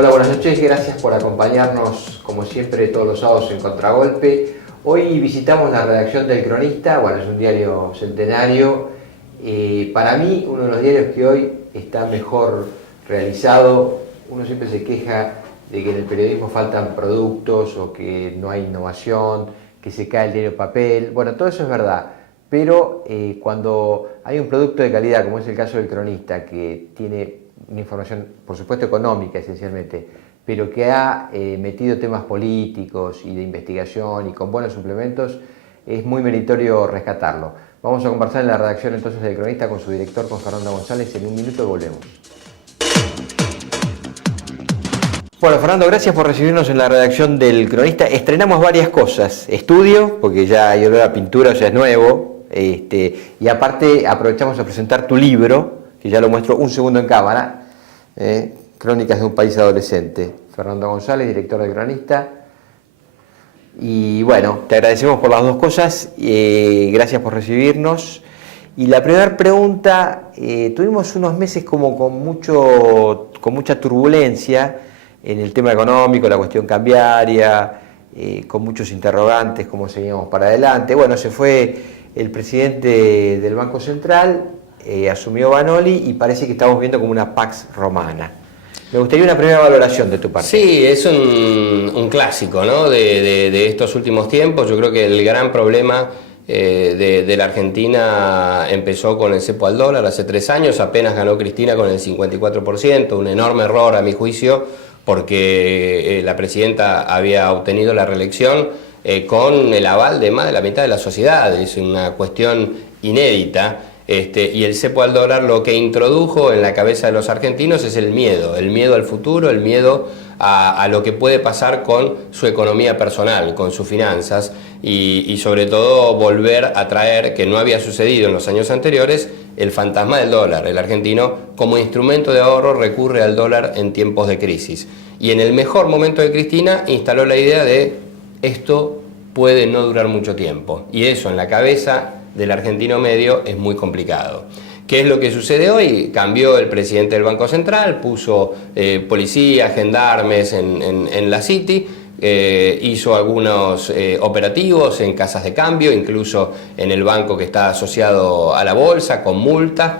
Hola, buenas noches, gracias por acompañarnos como siempre todos los sábados en Contragolpe. Hoy visitamos la redacción del Cronista, bueno, es un diario centenario. Para mí, uno de los diarios que hoy está mejor realizado. Uno siempre se queja de que en el periodismo faltan productos o que no hay innovación, que se cae el diario papel. Bueno, todo eso es verdad, pero cuando hay un producto de calidad, como es el caso del Cronista, que tiene una información, por supuesto, económica esencialmente, pero que ha metido temas políticos y de investigación y con buenos suplementos, es muy meritorio rescatarlo. Vamos a conversar en la redacción entonces del Cronista con su director, con Fernando González. En un minuto volvemos. Bueno, Fernando, gracias por recibirnos en la redacción del Cronista. Estrenamos varias cosas. Estudio, porque ya hay olor a pintura, ya es nuevo. Y aparte aprovechamos a presentar tu libro, que ya lo muestro un segundo en cámara, Crónicas de un país adolescente. Fernando González, director del Cronista. Y bueno, te agradecemos por las dos cosas, gracias por recibirnos. Y la primera pregunta, tuvimos unos meses como con mucha turbulencia en el tema económico, la cuestión cambiaria, con muchos interrogantes, cómo seguíamos para adelante. Bueno, se fue el presidente del Banco Central, asumió Vanoli y parece que estamos viendo como una Pax Romana. Me gustaría una primera valoración de tu parte. Sí, es un clásico, ¿no? de estos últimos tiempos. Yo creo que el gran problema de la Argentina empezó con el cepo al dólar hace 3 años, apenas ganó Cristina con el 54%, un enorme error a mi juicio, porque la presidenta había obtenido la reelección con el aval de más de la mitad de la sociedad. Es una cuestión inédita. Y el cepo al dólar lo que introdujo en la cabeza de los argentinos es el miedo al futuro, el miedo a lo que puede pasar con su economía personal, con sus finanzas y sobre todo volver a traer, que no había sucedido en los años anteriores, el fantasma del dólar. El argentino como instrumento de ahorro recurre al dólar en tiempos de crisis. Y en el mejor momento de Cristina instaló la idea de esto puede no durar mucho tiempo. Y eso en la cabeza del argentino medio es muy complicado. ¿Qué es lo que sucede hoy? Cambió el presidente del Banco Central, puso policías, gendarmes en la City, hizo algunos operativos en casas de cambio, incluso en el banco que está asociado a la bolsa, con multas,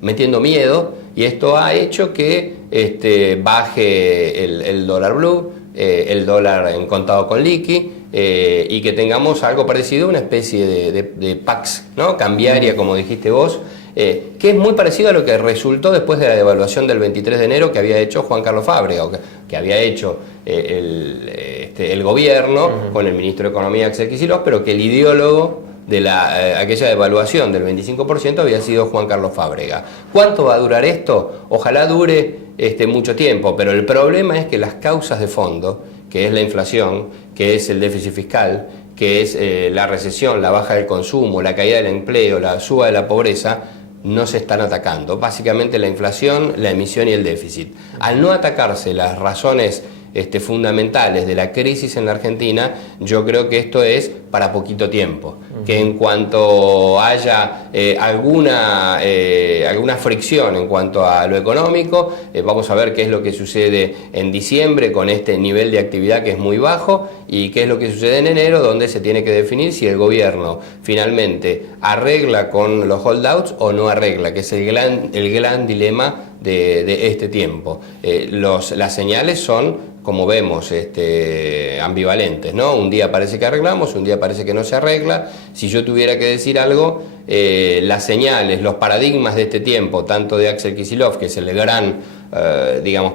metiendo miedo, y esto ha hecho que baje el dólar blue, el dólar en contado con liqui, y que tengamos algo parecido a una especie de Pax, ¿no? Cambiaria, como dijiste vos, que es muy parecido a lo que resultó después de la devaluación del 23 de enero que había hecho Juan Carlos Fábrega, o que había hecho el gobierno con el ministro de Economía Axel Kicillof, pero que el ideólogo de aquella devaluación del 25% había sido Juan Carlos Fábrega. ¿Cuánto va a durar esto? Ojalá dure mucho tiempo, pero el problema es que las causas de fondo, que es la inflación, que es el déficit fiscal, que es la recesión, la baja del consumo, la caída del empleo, la suba de la pobreza, no se están atacando. Básicamente la inflación, la emisión y el déficit. Al no atacarse las razones fundamentales de la crisis en la Argentina, yo creo que esto es para poquito tiempo. Que en cuanto haya alguna fricción en cuanto a lo económico, vamos a ver qué es lo que sucede en diciembre con este nivel de actividad que es muy bajo y qué es lo que sucede en enero, donde se tiene que definir si el gobierno finalmente arregla con los holdouts o no arregla, que es el gran dilema de este tiempo. Las señales son, como vemos, ambivalentes, ¿no? Un día parece que arreglamos, un día parece que no se arregla. Si yo tuviera que decir algo, las señales, los paradigmas de este tiempo, tanto de Axel Kicillof, que es el gran,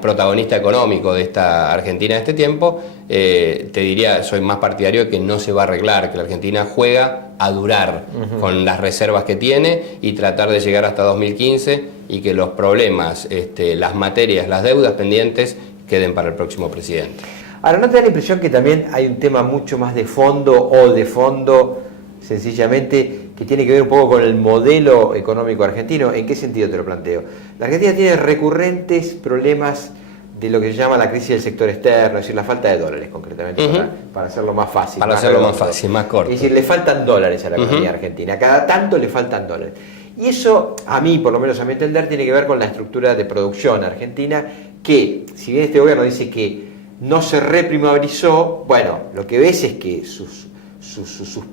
protagonista económico de esta Argentina de este tiempo, te diría, soy más partidario de que no se va a arreglar, que la Argentina juega a durar con las reservas que tiene y tratar de llegar hasta 2015 y que los problemas, las materias, las deudas pendientes queden para el próximo presidente. Ahora, ¿no te da la impresión que también hay un tema mucho más de fondo sencillamente, que tiene que ver un poco con el modelo económico argentino? ¿En qué sentido te lo planteo? La Argentina tiene recurrentes problemas de lo que se llama la crisis del sector externo, es decir, la falta de dólares concretamente, para hacerlo más fácil. Para hacerlo más fácil, más corto. Es decir, le faltan dólares a la economía argentina, cada tanto le faltan dólares. Y eso, a mí, por lo menos a mi entender, tiene que ver con la estructura de producción argentina, que, si bien este gobierno dice que no se reprimarizó, bueno, lo que ves es que sus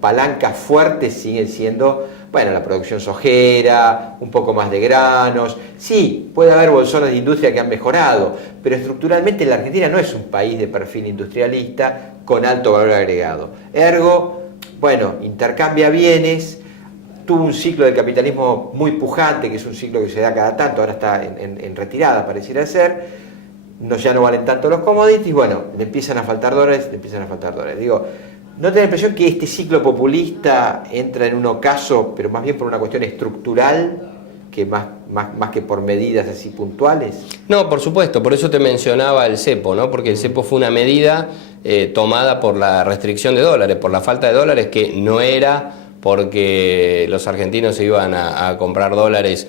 palancas fuertes siguen siendo, bueno, la producción sojera, un poco más de granos. Sí, puede haber bolsones de industria que han mejorado, pero estructuralmente la Argentina no es un país de perfil industrialista con alto valor agregado. Ergo, bueno, intercambia bienes, tuvo un ciclo del capitalismo muy pujante, que es un ciclo que se da cada tanto, ahora está en retirada, pareciera ser. Ya no valen tanto los commodities, bueno, le empiezan a faltar dólares. Digo, ¿no te da la impresión que este ciclo populista entra en un ocaso, pero más bien por una cuestión estructural, que más que por medidas así puntuales? No, por supuesto, por eso te mencionaba el cepo, ¿no? Porque el cepo fue una medida tomada por la restricción de dólares, por la falta de dólares, que no era porque los argentinos se iban a comprar dólares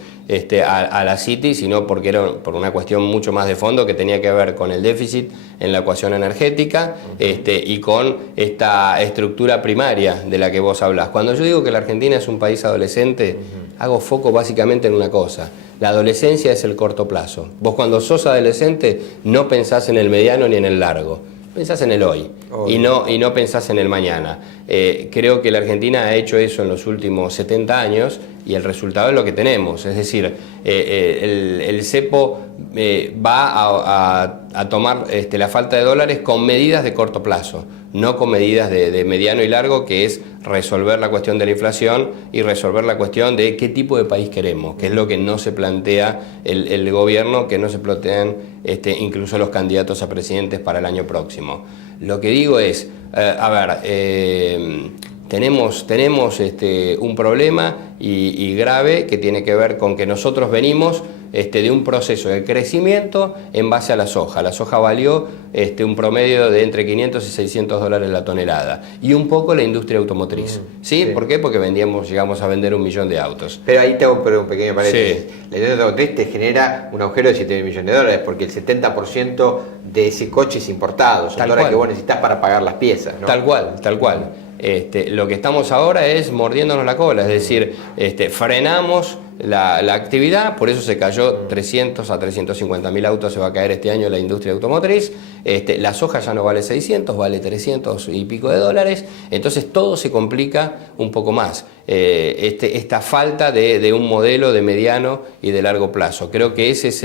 a la City, sino porque era por una cuestión mucho más de fondo que tenía que ver con el déficit en la ecuación energética y con esta estructura primaria de la que vos hablás. Cuando yo digo que la Argentina es un país adolescente, hago foco básicamente en una cosa: la adolescencia es el corto plazo. Vos cuando sos adolescente no pensás en el mediano ni en el largo, pensás en el hoy. Y no pensás en el mañana. Creo que la Argentina ha hecho eso en los últimos 70 años y el resultado es lo que tenemos. Es decir, el cepo va a tomar la falta de dólares con medidas de corto plazo, no con medidas de mediano y largo, que es resolver la cuestión de la inflación y resolver la cuestión de qué tipo de país queremos, que es lo que no se plantea el gobierno, que no se plantean incluso los candidatos a presidentes para el año próximo. Lo que digo es, tenemos un problema y grave, que tiene que ver con que nosotros venimos de un proceso de crecimiento en base a la soja. La soja valió un promedio de entre 500 y 600 dólares la tonelada. Y un poco la industria automotriz. ¿Sí? Sí. ¿Por qué? Porque llegamos a vender 1 millón de autos. Pero ahí tengo un pequeño paréntesis. Sí. La industria automotriz te genera un agujero de 7.000 millones de dólares, porque el 70% de ese coche es importado. Son dólares que vos necesitas para pagar las piezas, ¿no? Tal cual. Lo que estamos ahora es mordiéndonos la cola, es decir, frenamos la actividad, por eso se cayó 300 a 350.000 autos, se va a caer este año la industria automotriz. La soja ya no vale 600, vale 300 y pico de dólares, entonces todo se complica un poco más. Esta falta de un modelo de mediano y de largo plazo. Creo que ese es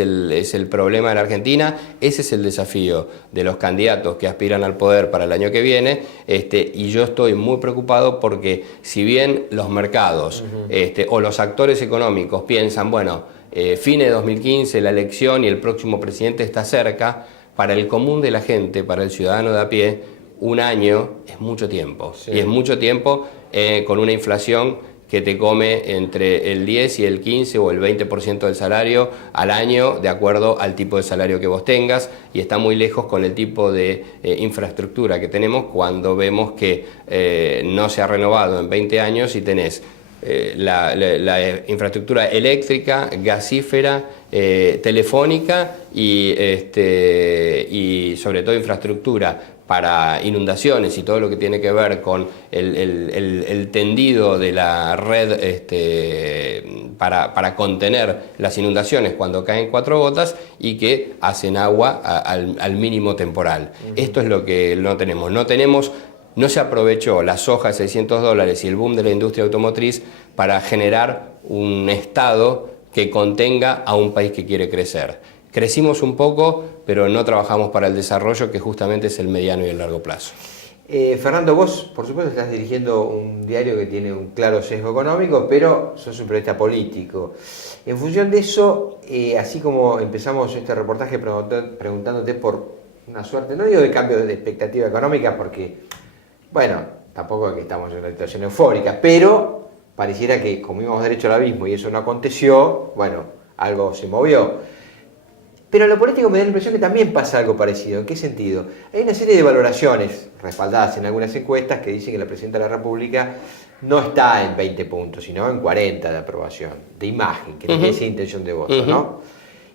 el problema de la Argentina, ese es el desafío de los candidatos que aspiran al poder para el año que viene, y yo estoy muy preocupado porque si bien los mercados o los actores económicos piensan, bueno, fines de 2015, la elección y el próximo presidente está cerca, para el común de la gente, para el ciudadano de a pie, un año es mucho tiempo. Sí. Y es mucho tiempo con una inflación que te come entre el 10 y el 15 o el 20% del salario al año, de acuerdo al tipo de salario que vos tengas, y está muy lejos con el tipo de infraestructura que tenemos cuando vemos que no se ha renovado en 20 años y tenés la infraestructura eléctrica, gasífera, telefónica y sobre todo infraestructura para inundaciones y todo lo que tiene que ver con el tendido de la red para contener las inundaciones cuando caen 4 gotas y que hacen agua al mínimo temporal. Esto es lo que no tenemos. No se aprovechó la soja de 600 dólares y el boom de la industria automotriz para generar un Estado que contenga a un país que quiere crecer. Crecimos un poco, pero no trabajamos para el desarrollo, que justamente es el mediano y el largo plazo. Fernando, vos por supuesto estás dirigiendo un diario que tiene un claro sesgo económico, pero sos un periodista político. En función de eso, así como empezamos este reportaje preguntándote por una suerte, no digo de cambio de expectativa económica, porque, bueno, tampoco es que estamos en una situación eufórica, pero pareciera que como íbamos derecho al abismo y eso no aconteció, bueno, algo se movió. Pero en lo político me da la impresión que también pasa algo parecido. ¿En qué sentido? Hay una serie de valoraciones respaldadas en algunas encuestas que dicen que la Presidenta de la República no está en 20 puntos, sino en 40 de aprobación, de imagen, que tiene esa intención de voto, ¿no?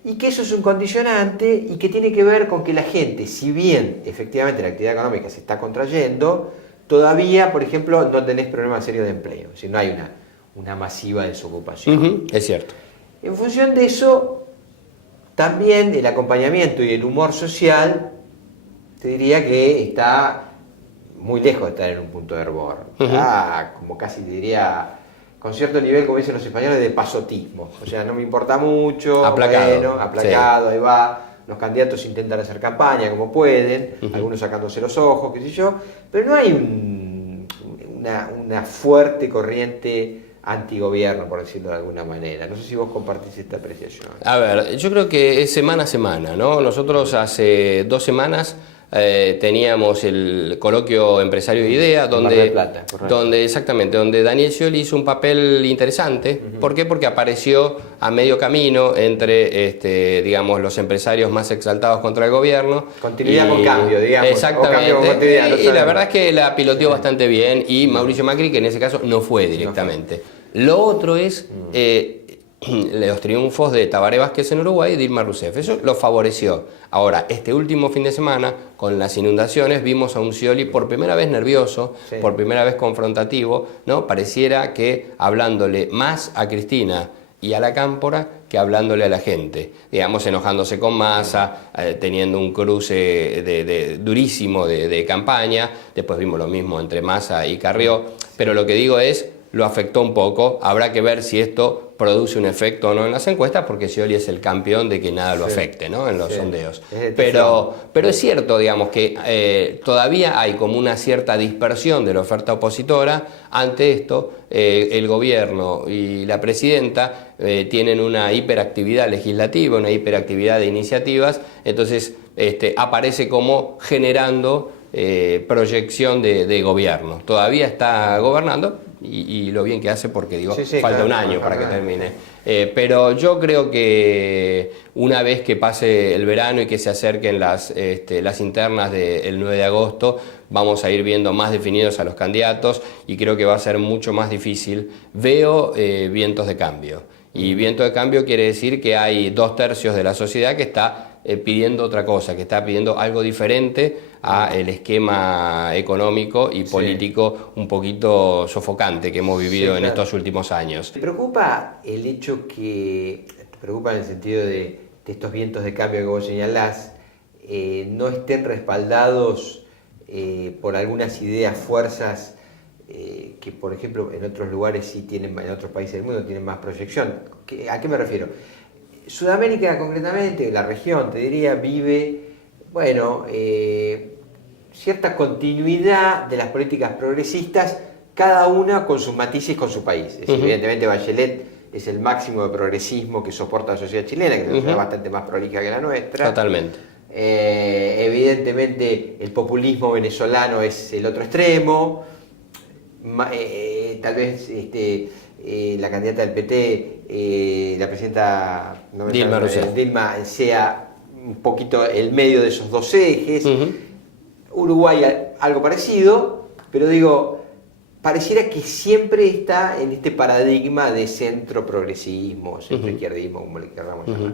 Y que eso es un condicionante y que tiene que ver con que la gente, si bien efectivamente la actividad económica se está contrayendo, todavía, por ejemplo, no tenés problemas serios de empleo. Es decir, no hay una masiva desocupación. Es cierto. En función de eso, también el acompañamiento y el humor social, te diría que está muy lejos de estar en un punto de hervor. Está como casi te diría, con cierto nivel, como dicen los españoles, de pasotismo. O sea, no me importa mucho, Aplacado. bueno, aplacado, ahí va. Los candidatos intentan hacer campaña como pueden, algunos sacándose los ojos, qué sé yo, pero no hay una fuerte corriente antigobierno, por decirlo de alguna manera. No sé si vos compartís esta apreciación. A ver, yo creo que es semana a semana, ¿no? Nosotros hace 2 semanas teníamos el coloquio Empresario de Idea, donde Daniel Scioli hizo un papel interesante. ¿Por qué? Porque apareció a medio camino entre, digamos, los empresarios más exaltados contra el gobierno. Continuidad con cambio, digamos. Exactamente. O cambio con continuidad, y la verdad es que la piloteó bastante bien, y Mauricio Macri, que en ese caso no fue directamente. Lo otro es los triunfos de Tabaré Vázquez en Uruguay y Dilma Rousseff. Eso lo favoreció. Ahora, este último fin de semana, con las inundaciones, vimos a un Scioli por primera vez nervioso, por primera vez confrontativo, ¿no? Pareciera que hablándole más a Cristina y a la Cámpora que hablándole a la gente, digamos, enojándose con Massa, teniendo un cruce durísimo de campaña. Después vimos lo mismo entre Massa y Carrió, pero lo que digo es, lo afectó un poco. Habrá que ver si esto produce un efecto o no en las encuestas, porque Scioli es el campeón de que nada lo afecte, ¿no? En los sondeos. Pero es cierto, digamos, que todavía hay como una cierta dispersión de la oferta opositora. Ante esto, el gobierno y la presidenta tienen una hiperactividad legislativa, una hiperactividad de iniciativas, entonces aparece como generando proyección de gobierno. Todavía está gobernando, y lo bien que hace, porque digo, falta un año para que termine. Pero yo creo que una vez que pase el verano y que se acerquen las internas del 9 de agosto, vamos a ir viendo más definidos a los candidatos, y creo que va a ser mucho más difícil. Veo vientos de cambio, y viento de cambio quiere decir que hay 2/3 de la sociedad que está pidiendo otra cosa, que está pidiendo algo diferente a el esquema económico y político un poquito sofocante que hemos vivido en estos últimos años. ¿Te preocupa el hecho que, te preocupa en el sentido de estos vientos de cambio que vos señalás, no estén respaldados por algunas ideas, fuerzas que, por ejemplo, en otros lugares sí tienen, en otros países del mundo tienen más proyección? ¿A qué me refiero? Sudamérica, concretamente, la región, te diría, vive, bueno, cierta continuidad de las políticas progresistas, cada una con sus matices, con su país. Es decir, evidentemente Bachelet es el máximo de progresismo que soporta la sociedad chilena, que es una sociedad bastante más prolija que la nuestra. Totalmente. Evidentemente el populismo venezolano es el otro extremo. Tal vez la candidata del PT, la presidenta Dilma Rousseff, sea un poquito el medio de esos dos ejes. Uruguay algo parecido, pero digo, pareciera que siempre está en este paradigma de centro progresismo, centro izquierdismo, como le queramos llamar.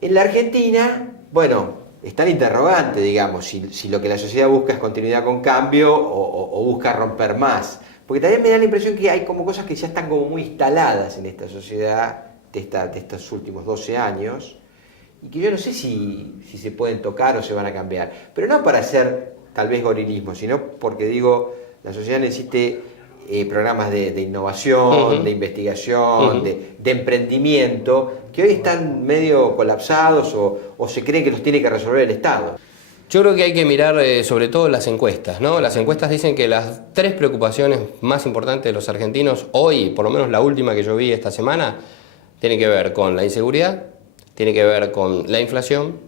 En la Argentina, bueno, está el interrogante, digamos, si lo que la sociedad busca es continuidad con cambio o busca romper más. Porque también me da la impresión que hay como cosas que ya están como muy instaladas en esta sociedad de estos últimos 12 años, y que yo no sé si se pueden tocar o se van a cambiar. Pero no para hacer tal vez gorilismo, sino porque digo, la sociedad necesita programas de innovación, de investigación, de emprendimiento, que hoy están medio colapsados o se cree que los tiene que resolver el Estado. Yo creo que hay que mirar sobre todo las encuestas, ¿no? Las encuestas dicen que las 3 preocupaciones más importantes de los argentinos hoy, por lo menos la última que yo vi esta semana, tienen que ver con la inseguridad, tiene que ver con la inflación,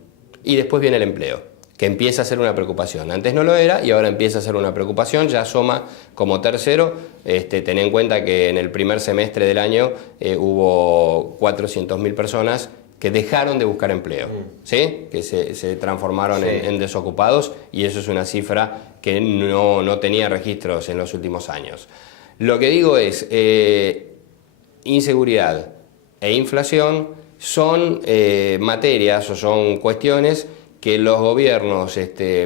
y después viene el empleo, que empieza a ser una preocupación. Antes no lo era y ahora empieza a ser una preocupación, ya asoma como tercero. Ten en cuenta que en el primer semestre del año hubo 400.000 personas que dejaron de buscar empleo, ¿sí? Que se transformaron en desocupados, y eso es una cifra que no tenía registros en los últimos años. Lo que digo es, inseguridad e inflación son materias o son cuestiones que los gobiernos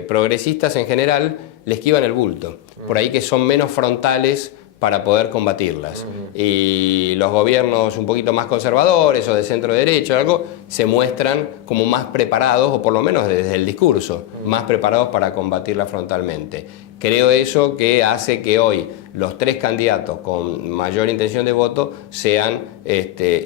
progresistas en general le esquivan el bulto. Por ahí que son menos frontales para poder combatirlas. Y los gobiernos un poquito más conservadores o de centro derecha o algo se muestran como más preparados, o por lo menos desde el discurso, más preparados para combatirla frontalmente. Creo eso que hace que hoy los tres candidatos con mayor intención de voto sean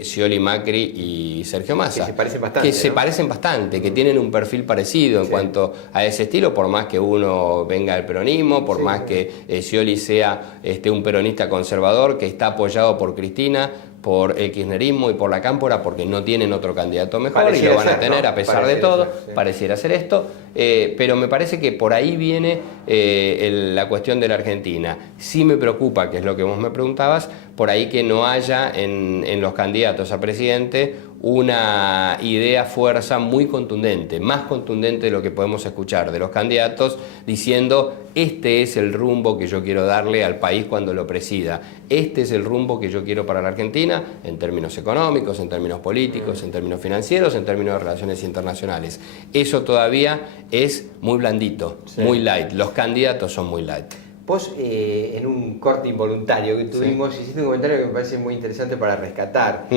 Scioli, Macri y Sergio Massa. Que se parecen bastante. Que se parecen bastante, que tienen un perfil parecido en cuanto a ese estilo, por más que uno venga del peronismo, por más que Scioli sea un peronista conservador que está apoyado por Cristina, por el kirchnerismo y por la cámpora, porque no tienen otro candidato mejor pareciera y lo van a tener, ¿no? A pesar de todo, pareciera ser esto, pero me parece que por ahí viene la cuestión de la Argentina. Sí me preocupa, que es lo que vos me preguntabas, por ahí que no haya en los candidatos a presidente una idea, fuerza muy contundente, más contundente de lo que podemos escuchar de los candidatos diciendo: este es el rumbo que yo quiero darle al país cuando lo presida, este es el rumbo que yo quiero para la Argentina en términos económicos, en términos políticos, en términos financieros, en términos de relaciones internacionales. Eso todavía es muy blandito, muy light, los candidatos son muy light. Vos, en un corte involuntario que tuvimos, hiciste un comentario que me parece muy interesante para rescatar.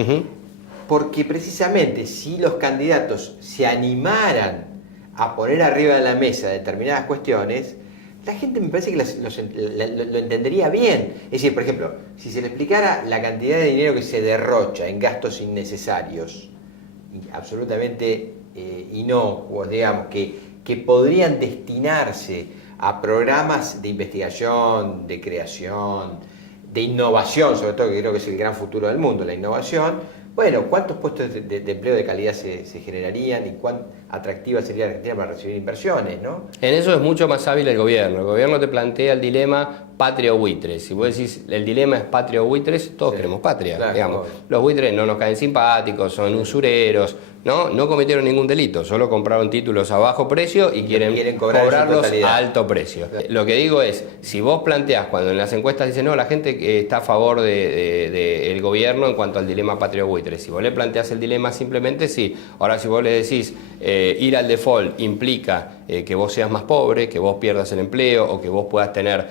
Porque precisamente si los candidatos se animaran a poner arriba de la mesa determinadas cuestiones, la gente me parece que lo entendería bien. Es decir, por ejemplo, si se le explicara la cantidad de dinero que se derrocha en gastos innecesarios, absolutamente inocuos, digamos, que podrían destinarse a programas de investigación, de creación, de innovación, sobre todo, que creo que es el gran futuro del mundo, la innovación. Bueno, ¿cuántos puestos de empleo de calidad se generarían y cuán atractiva sería la Argentina para recibir inversiones, ¿no? En eso es mucho más hábil el gobierno. El gobierno te plantea el dilema patria o buitres. Si vos decís el dilema es patria o buitres, todos queremos patria. Claro, digamos. Los buitres no nos caen simpáticos, son usureros, no cometieron ningún delito, solo compraron títulos a bajo precio y quieren cobrarlos a alto precio. Claro. Lo que digo es, si vos planteás, cuando en las encuestas dicen no, la gente está a favor del gobierno en cuanto al dilema patria o buitres, si vos le planteás el dilema simplemente sí. Ahora si vos le decís ir al default implica que vos seas más pobre, que vos pierdas el empleo o que vos puedas tener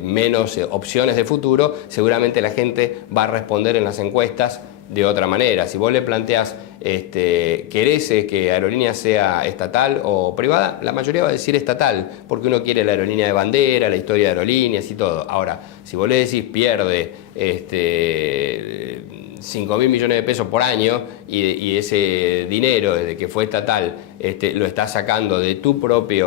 menos opciones de futuro, seguramente la gente va a responder en las encuestas de otra manera. Si vos le planteás ¿querés que Aerolíneas sea estatal o privada? La mayoría va a decir estatal, porque uno quiere la aerolínea de bandera, la historia de Aerolíneas y todo. Ahora, si vos le decís pierde 5.000 millones de pesos por año y ese dinero desde que fue estatal lo estás sacando de tu propia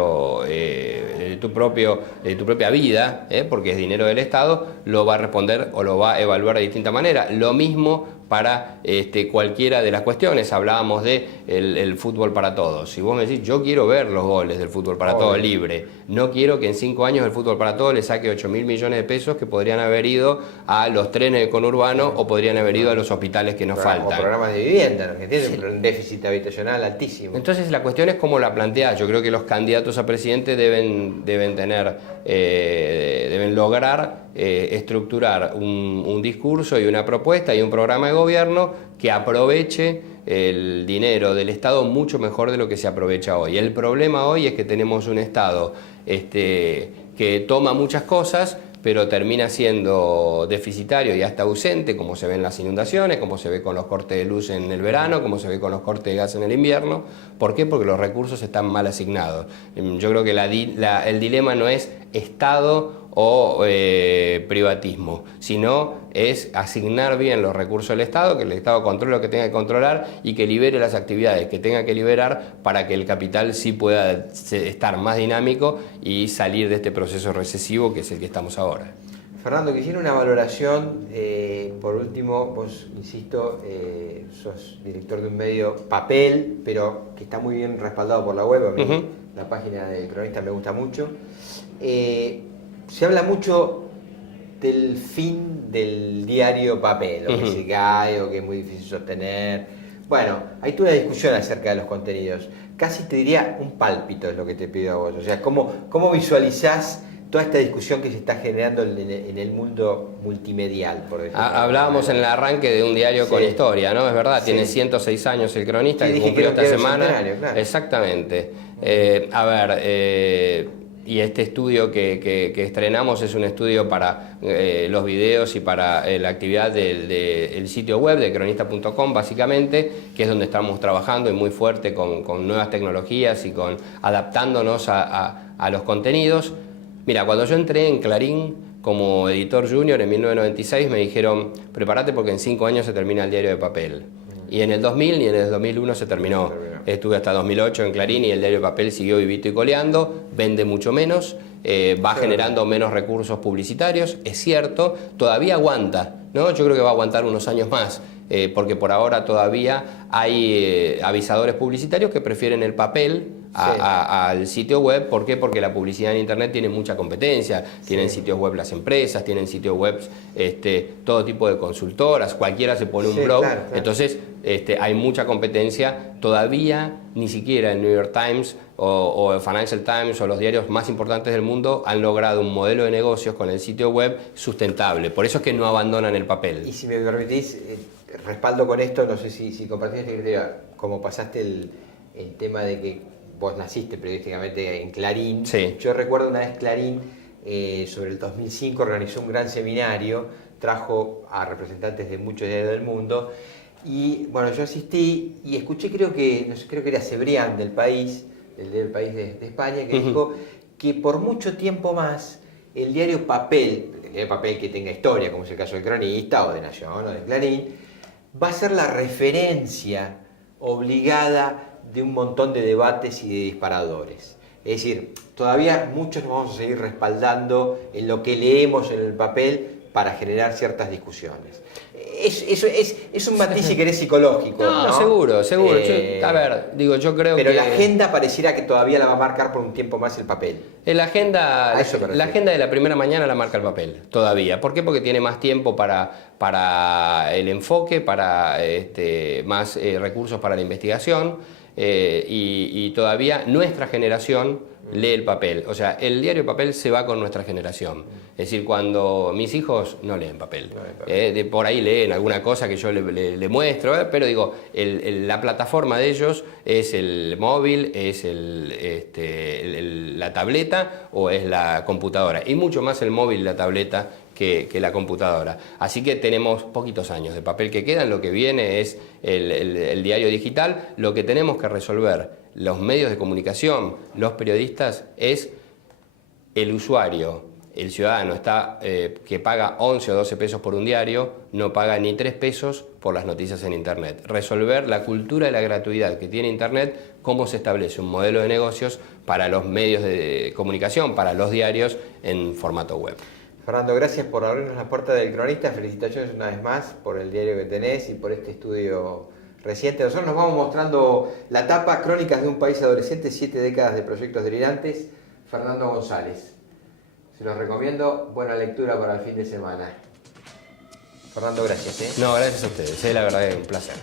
vida, porque es dinero del Estado, lo va a responder o lo va a evaluar de distinta manera. Lo mismo para cualquiera de las cuestiones. Hablábamos de el fútbol para todos. Si vos me decís, yo quiero ver los goles del fútbol para todos libre, no quiero que en 5 años el fútbol para todos le saque 8.000 millones de pesos que podrían haber ido a los trenes de conurbano o podrían haber ido a los hospitales que nos faltan. O programas de vivienda, que tienen un déficit habitacional altísimo. Entonces la cuestión es cómo la planteás. Yo creo que los candidatos a presidente deben lograr estructurar un discurso y una propuesta y un programa de gobierno que aproveche el dinero del Estado mucho mejor de lo que se aprovecha hoy. El problema hoy es que tenemos un Estado que toma muchas cosas, pero termina siendo deficitario y hasta ausente, como se ve en las inundaciones, como se ve con los cortes de luz en el verano, como se ve con los cortes de gas en el invierno. ¿Por qué? Porque los recursos están mal asignados. Yo creo que el dilema no es Estado o privatismo, sino es asignar bien los recursos del Estado, que el Estado controle lo que tenga que controlar y que libere las actividades que tenga que liberar para que el capital sí pueda estar más dinámico y salir de este proceso recesivo que es el que estamos ahora. Fernando, quisiera una valoración, por último, vos, insisto, sos director de un medio papel, pero que está muy bien respaldado por la web. A mí, la página del Cronista me gusta mucho. Se habla mucho del fin del diario papel, o que se cae, o que es muy difícil sostener. Bueno, hay toda una discusión acerca de los contenidos. Casi te diría un pálpito es lo que te pido a vos. O sea, ¿cómo visualizás toda esta discusión que se está generando en el mundo multimedial, por decirlo? Hablábamos en el arranque de un diario con historia, ¿no? Es verdad, tiene 106 años el Cronista, que cumplió esta semana. Claro. Exactamente. y este estudio que estrenamos es un estudio para los videos y para la actividad del sitio web de cronista.com básicamente, que es donde estamos trabajando y muy fuerte con nuevas tecnologías y adaptándonos a los contenidos. Mira, cuando yo entré en Clarín como editor junior en 1996 me dijeron, prepárate porque en 5 años se termina el diario de papel. Y en el 2000 y en el 2001 se terminó. Estuve hasta 2008 en Clarín y el diario de papel siguió vivito y coleando, vende mucho menos, va generando menos recursos publicitarios, es cierto, todavía aguanta, ¿no? Yo creo que va a aguantar unos años más, porque por ahora todavía hay avisadores publicitarios que prefieren el papel al sitio web. ¿Por qué? Porque la publicidad en internet tiene mucha competencia, tienen sitios web las empresas, tienen sitios web todo tipo de consultoras, cualquiera se pone un blog, claro. Entonces hay mucha competencia, todavía ni siquiera el New York Times o el Financial Times o los diarios más importantes del mundo han logrado un modelo de negocios con el sitio web sustentable, por eso es que no abandonan el papel. Y si me permitís, respaldo con esto, no sé si compartís este criterio, como pasaste el tema de que vos naciste periodísticamente en Clarín. Sí. Yo recuerdo una vez Clarín, sobre el 2005, organizó un gran seminario, trajo a representantes de muchos diarios del mundo, y bueno, yo asistí y escuché, creo que era Cebrián del País, del País de España, que dijo que por mucho tiempo más el diario papel que tenga historia, como es el caso del Cronista o de Nación o de Clarín, va a ser la referencia obligada de un montón de debates y de disparadores. Es decir, todavía muchos nos vamos a seguir respaldando en lo que leemos en el papel para generar ciertas discusiones. Es un matiz, si querés, psicológico. No, seguro. Yo creo que... Pero la agenda pareciera que todavía la va a marcar por un tiempo más el papel. La agenda de la primera mañana la marca el papel, todavía. ¿Por qué? Porque tiene más tiempo para el enfoque, para más recursos para la investigación, y todavía nuestra generación lee el papel. O sea, el diario de papel se va con nuestra generación. Es decir, cuando mis hijos no leen papel. Por ahí leen alguna cosa que yo le muestro, pero digo, la plataforma de ellos es el móvil, es la tableta o es la computadora. Y mucho más el móvil y la tableta que la computadora. Así que tenemos poquitos años de papel que quedan, lo que viene es el diario digital. Lo que tenemos que resolver los medios de comunicación, los periodistas, es el usuario, el ciudadano que paga 11 o 12 pesos por un diario, no paga ni 3 pesos por las noticias en internet. Resolver la cultura de la gratuidad que tiene internet, cómo se establece un modelo de negocios para los medios de comunicación, para los diarios en formato web. Fernando, gracias por abrirnos la puerta del Cronista. Felicitaciones una vez más por el diario que tenés y por este estudio reciente. Nosotros nos vamos mostrando la tapa Crónicas de un país adolescente, 7 décadas de proyectos delirantes. Fernando González. Se los recomiendo. Buena lectura para el fin de semana. Fernando, gracias. No, gracias a ustedes. La verdad es un placer.